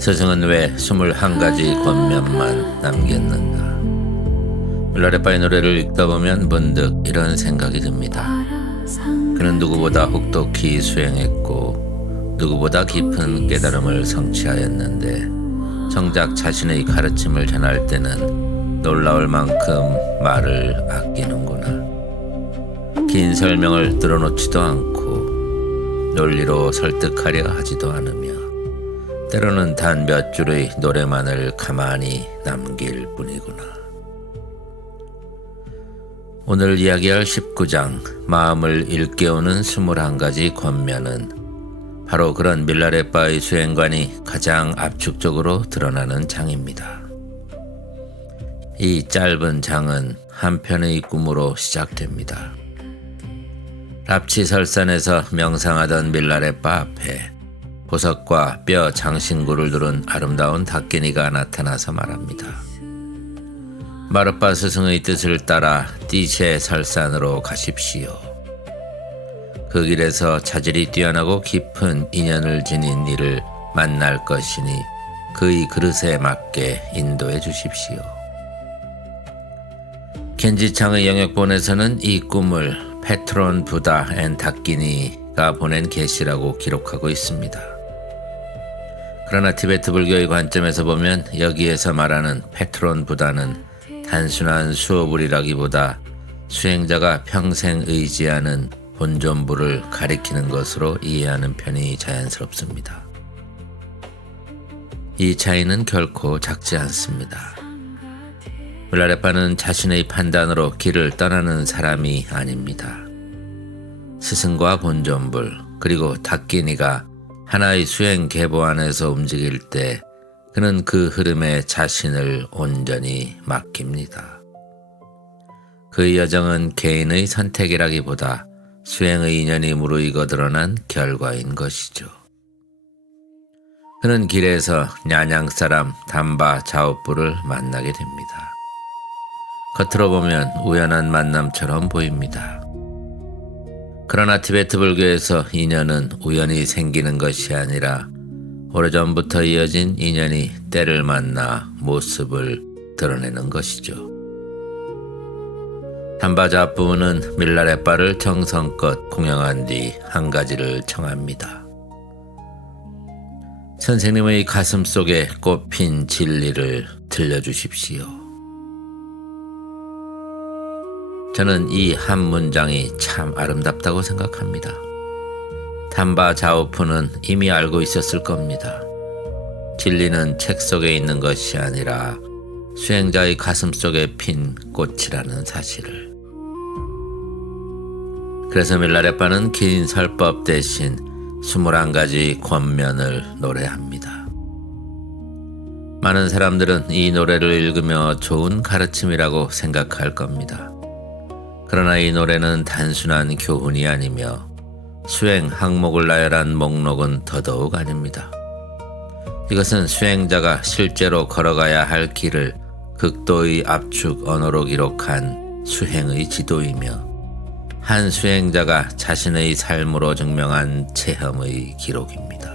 스승은 왜 21가지 권면만 남겼는가? 밀라레빠의 노래를 읽다 보면 문득 이런 생각이 듭니다. 그는 누구보다 혹독히 수행했고 누구보다 깊은 깨달음을 성취하였는데 정작 자신의 가르침을 전할 때는 놀라울 만큼 말을 아끼는구나. 긴 설명을 들어놓지도 않고 논리로 설득하려 하지도 않으며 때로는 단 몇 줄의 노래만을 가만히 남길 뿐이구나. 오늘 이야기할 19장 마음을 일깨우는 21가지 권면은 바로 그런 밀라레빠의 수행관이 가장 압축적으로 드러나는 장입니다. 이 짧은 장은 한 편의 꿈으로 시작됩니다. 랍치설산에서 명상하던 밀라레빠 앞에 보석과 뼈 장신구를 두른 아름다운 닭갱이가 나타나서 말합니다. 마르빠 스승의 뜻을 따라 띠셰 설산으로 가십시오. 그 길에서 자질이 뛰어나고 깊은 인연을 지닌 이를 만날 것이니 그의 그릇에 맞게 인도해 주십시오. 겐지창의 영역본에서는 이 꿈을 페트론 부다 앤 닭기니가 보낸 계시라고 기록하고 있습니다. 그러나 티베트 불교의 관점에서 보면 여기에서 말하는 페트론 부다는 단순한 수호불이라기보다 수행자가 평생 의지하는 본존부를 가리키는 것으로 이해하는 편이 자연스럽습니다. 이 차이는 결코 작지 않습니다. 밀라레빠는 자신의 판단으로 길을 떠나는 사람이 아닙니다. 스승과 본존불 그리고 닭기니가 하나의 수행 계보 안에서 움직일 때 그는 그 흐름에 자신을 온전히 맡깁니다. 그의 여정은 개인의 선택이라기보다 수행의 인연이 무르익어 드러난 결과인 것이죠. 그는 길에서 냐냥 사람 담바 자오프를 만나게 됩니다. 겉으로 보면 우연한 만남처럼 보입니다. 그러나 티베트 불교에서 인연은 우연히 생기는 것이 아니라 오래전부터 이어진 인연이 때를 만나 모습을 드러내는 것이죠. 담바자부는 밀라레빠를 정성껏 공양한 뒤 한 가지를 청합니다. 선생님의 가슴 속에 꼽힌 진리를 들려주십시오. 저는 이 한 문장이 참 아름답다고 생각합니다. 담바 자오프는 이미 알고 있었을 겁니다. 진리는 책 속에 있는 것이 아니라 수행자의 가슴 속에 핀 꽃이라는 사실을. 그래서 밀라레빠는 긴 설법 대신 21가지 권면을 노래합니다. 많은 사람들은 이 노래를 읽으며 좋은 가르침이라고 생각할 겁니다. 그러나 이 노래는 단순한 교훈이 아니며 수행 항목을 나열한 목록은 더더욱 아닙니다. 이것은 수행자가 실제로 걸어가야 할 길을 극도의 압축 언어로 기록한 수행의 지도이며 한 수행자가 자신의 삶으로 증명한 체험의 기록입니다.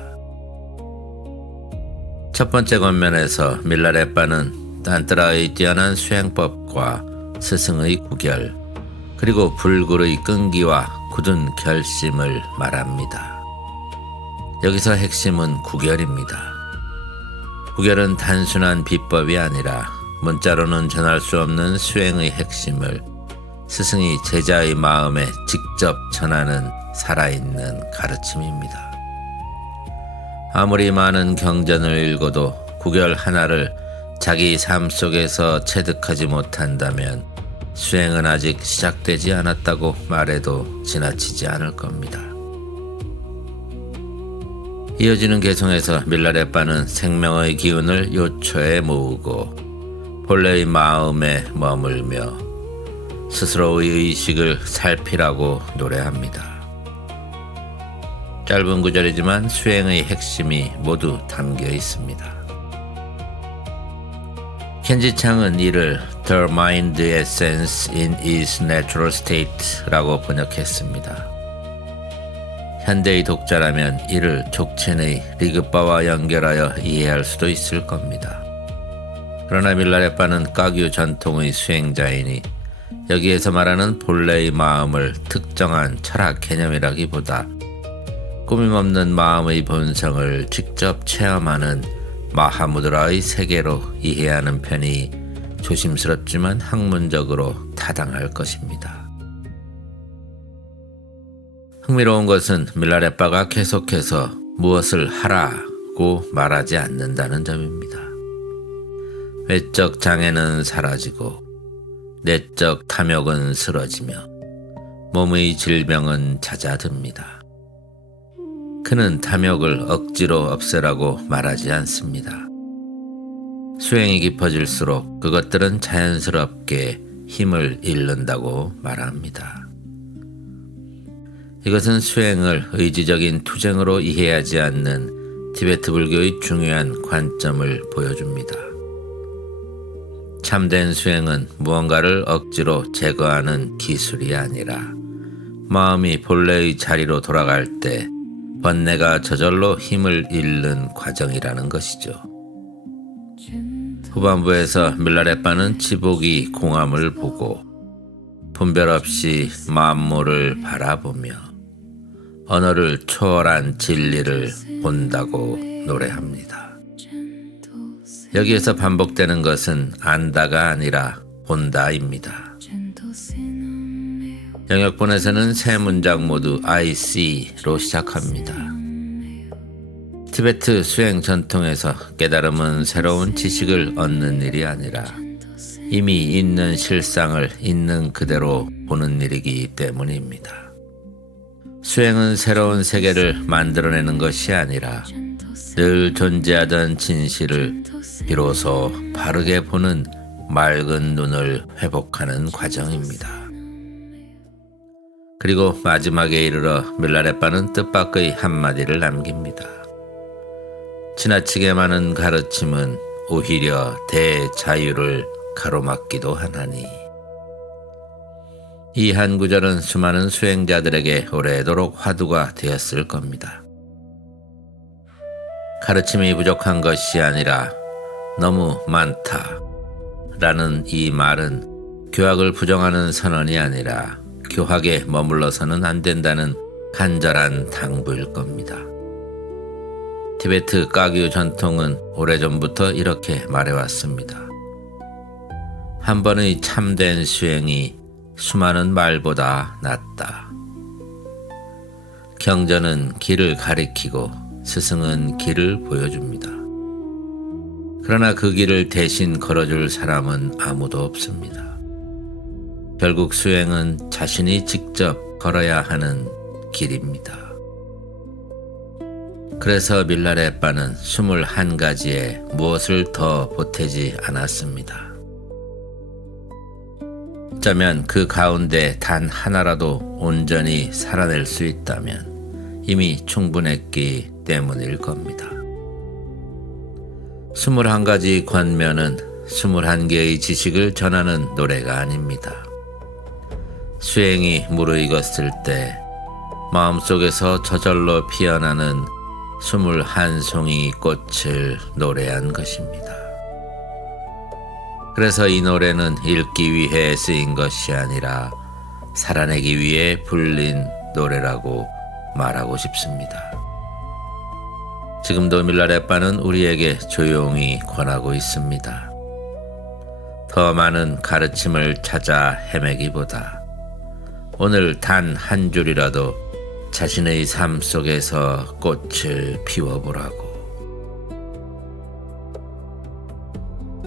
첫 번째 권면에서 밀라레빠는 딴뜨라의 뛰어난 수행법과 스승의 구결 그리고 불굴의 끈기와 굳은 결심을 말합니다. 여기서 핵심은 구결입니다. 구결은 단순한 비법이 아니라 문자로는 전할 수 없는 수행의 핵심을 스승이 제자의 마음에 직접 전하는 살아있는 가르침입니다. 아무리 많은 경전을 읽어도 구결 하나를 자기 삶 속에서 체득하지 못한다면 수행은 아직 시작되지 않았다고 말해도 지나치지 않을 겁니다. 이어지는 개송에서 밀라레빠는 생명의 기운을 요초에 모으고 본래의 마음에 머물며 스스로의 의식을 살피라고 노래합니다. 짧은 구절이지만 수행의 핵심이 모두 담겨 있습니다. 켄지창은 이를 The Mind Essence in its Natural State 라고 번역했습니다. 현대의 독자라면 이를 족첸의 리그바와 연결하여 이해할 수도 있을 겁니다. 그러나 밀라레바는 까규 전통의 수행자이니 여기에서 말하는 본래의 마음을 특정한 철학 개념이라기보다 꾸밈없는 마음의 본성을 직접 체험하는 마하무드라의 세계로 이해하는 편이 조심스럽지만 학문적으로 타당할 것입니다. 흥미로운 것은 밀라레바가 계속해서 무엇을 하라고 말하지 않는다는 점입니다. 외적 장애는 사라지고 내적 탐욕은 쓰러지며 몸의 질병은 잦아듭니다. 그는 탐욕을 억지로 없애라고 말하지 않습니다. 수행이 깊어질수록 그것들은 자연스럽게 힘을 잃는다고 말합니다. 이것은 수행을 의지적인 투쟁으로 이해하지 않는 티베트 불교의 중요한 관점을 보여줍니다. 참된 수행은 무언가를 억지로 제거하는 기술이 아니라 마음이 본래의 자리로 돌아갈 때 번뇌가 저절로 힘을 잃는 과정이라는 것이죠. 후반부에서 밀라레바는 지복이 공함을 보고 분별 없이 만물을 바라보며 언어를 초월한 진리를 본다고 노래합니다. 여기에서 반복되는 것은 안다가 아니라 본다입니다. 영역본에서는 세 문장 모두 I see로 시작합니다. 티베트 수행 전통에서 깨달음은 새로운 지식을 얻는 일이 아니라 이미 있는 실상을 있는 그대로 보는 일이기 때문입니다. 수행은 새로운 세계를 만들어내는 것이 아니라 늘 존재하던 진실을 비로소 바르게 보는 맑은 눈을 회복하는 과정입니다. 그리고 마지막에 이르러 밀라레바는 뜻밖의 한마디를 남깁니다. 지나치게 많은 가르침은 오히려 대자유를 가로막기도 하나니. 이 한 구절은 수많은 수행자들에게 오래도록 화두가 되었을 겁니다. 가르침이 부족한 것이 아니라 너무 많다 라는 이 말은 교학을 부정하는 선언이 아니라 교학에 머물러서는 안 된다는 간절한 당부일 겁니다. 티베트 까규 전통은 오래전부터 이렇게 말해왔습니다. 한 번의 참된 수행이 수많은 말보다 낫다. 경전은 길을 가리키고 스승은 길을 보여줍니다. 그러나 그 길을 대신 걸어줄 사람은 아무도 없습니다. 결국 수행은 자신이 직접 걸어야 하는 길입니다. 그래서 밀라레바는 21가지에 무엇을 더 보태지 않았습니다. 어쩌면 그 가운데 단 하나라도 온전히 살아낼 수 있다면 이미 충분했기 때문일 겁니다. 21가지 권면은 21개의 지식을 전하는 노래가 아닙니다. 수행이 무르익었을 때 마음속에서 저절로 피어나는 21송이 꽃을 노래한 것입니다. 그래서 이 노래는 읽기 위해 쓰인 것이 아니라 살아내기 위해 불린 노래라고 말하고 싶습니다. 지금도 밀라레바는 우리에게 조용히 권하고 있습니다. 더 많은 가르침을 찾아 헤매기보다 오늘 단 한 줄이라도 자신의 삶 속에서 꽃을 피워보라고.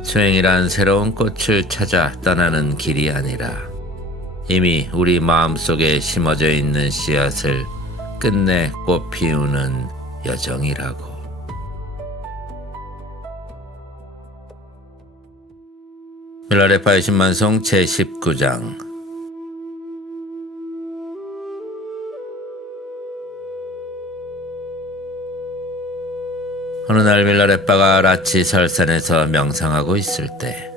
수행이란 새로운 꽃을 찾아 떠나는 길이 아니라 이미 우리 마음속에 심어져 있는 씨앗을 끝내 꽃 피우는 여정이라고. 밀라레바의 신만송 제19장. 어느 날 밀라레바가 라치 설산에서 명상하고 있을 때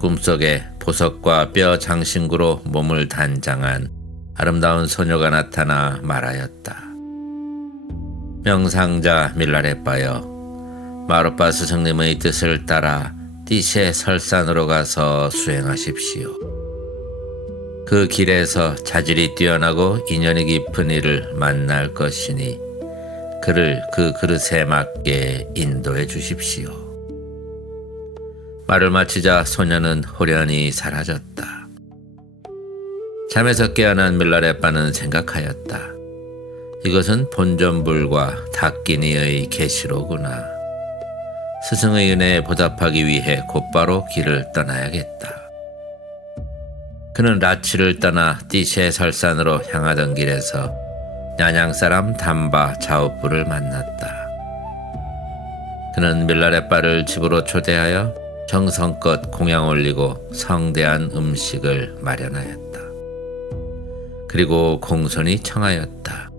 꿈속에 보석과 뼈 장신구로 몸을 단장한 아름다운 소녀가 나타나 말하였다. 명상자 밀라레빠여, 마르파 스승님의 뜻을 따라 띠시의 설산으로 가서 수행하십시오. 그 길에서 자질이 뛰어나고 인연이 깊은 이를 만날 것이니 그를 그 그릇에 맞게 인도해 주십시오. 말을 마치자 소녀는 호련히 사라졌다. 잠에서 깨어난 밀라레빠는 생각하였다. 이것은 본전불과 닭기니의 계시로구나. 스승의 은혜에 보답하기 위해 곧바로 길을 떠나야겠다. 그는 라치를 떠나 띠시의 설산으로 향하던 길에서 냐냥사람 담바 자오프를 만났다. 그는 밀라레빠를 집으로 초대하여 정성껏 공양 올리고 성대한 음식을 마련하였다. 그리고 공손히 청하였다.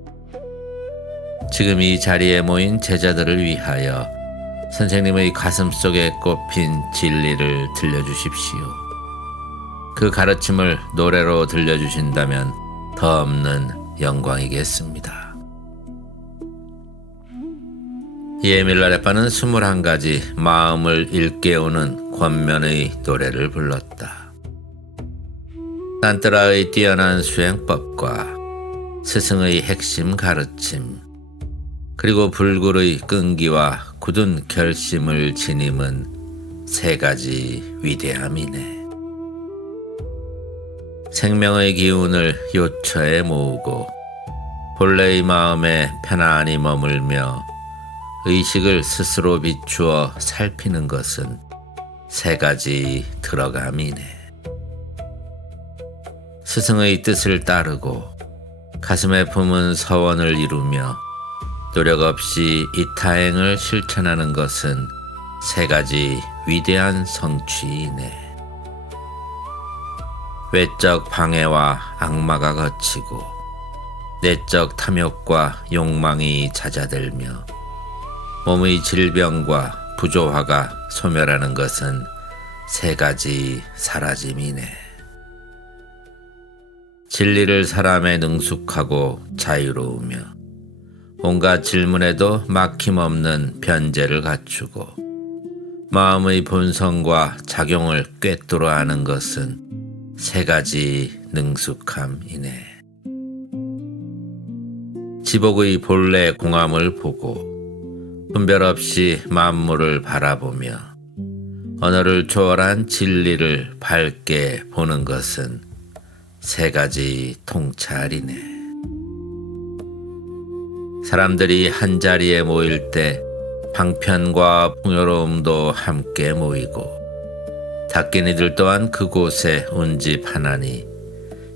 지금 이 자리에 모인 제자들을 위하여 선생님의 가슴속에 꼽힌 진리를 들려주십시오. 그 가르침을 노래로 들려주신다면 더 없는 영광이겠습니다. 이에 밀라레빠는 21가지 마음을 일깨우는 권면의 노래를 불렀다. 산트라의 뛰어난 수행법과 스승의 핵심 가르침, 그리고 불굴의 끈기와 굳은 결심을 지님은 3가지 위대함이네. 생명의 기운을 요처에 모으고 본래의 마음에 편안히 머물며 의식을 스스로 비추어 살피는 것은 3가지 들어감이네. 스승의 뜻을 따르고 가슴에 품은 서원을 이루며 노력 없이 이타행을 실천하는 것은 3가지 위대한 성취이네. 외적 방해와 악마가 거치고 내적 탐욕과 욕망이 잦아들며 몸의 질병과 부조화가 소멸하는 것은 3가지 사라짐이네. 진리를 사람에 능숙하고 자유로우며 온갖 질문에도 막힘없는 변제를 갖추고 마음의 본성과 작용을 꿰뚫어 아는 것은 3가지 능숙함이네. 지복의 본래 공함을 보고 분별 없이 만물을 바라보며 언어를 초월한 진리를 밝게 보는 것은 3가지 통찰이네. 사람들이 한자리에 모일 때 방편과 풍요로움도 함께 모이고 닭기니들 또한 그곳에 운집하나니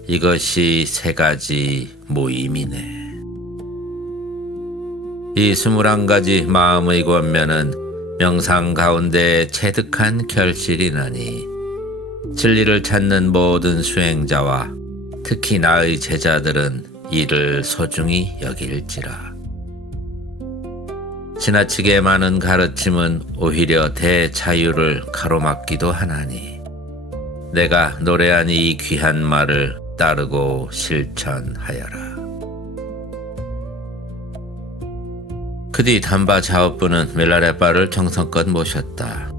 이것이 3가지 모임이네. 이 21가지 마음의 권면은 명상 가운데 체득한 결실이나니 진리를 찾는 모든 수행자와 특히 나의 제자들은 이를 소중히 여길지라. 지나치게 많은 가르침은 오히려 대자유를 가로막기도 하나니 내가 노래한 이 귀한 말을 따르고 실천하여라. 그뒤 담바 자오프는 밀라레빠를 정성껏 모셨다.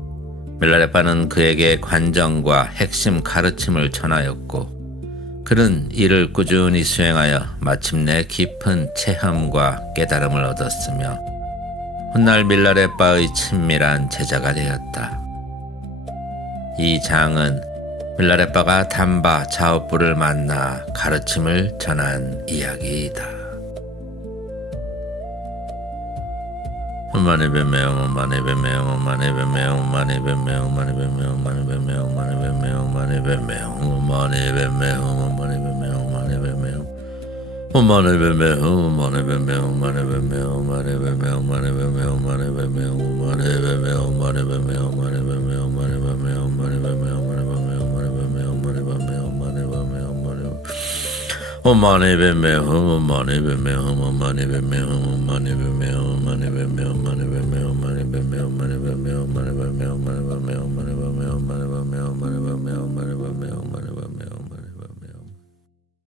밀라레빠는 그에게 관정과 핵심 가르침을 전하였고 그는 이를 꾸준히 수행하여 마침내 깊은 체험과 깨달음을 얻었으며 훗날 밀라레빠의 친밀한 제자가 되었다. 이 장은 밀라레빠가 담바 자오프를 만나 가르침을 전한 이야기이다.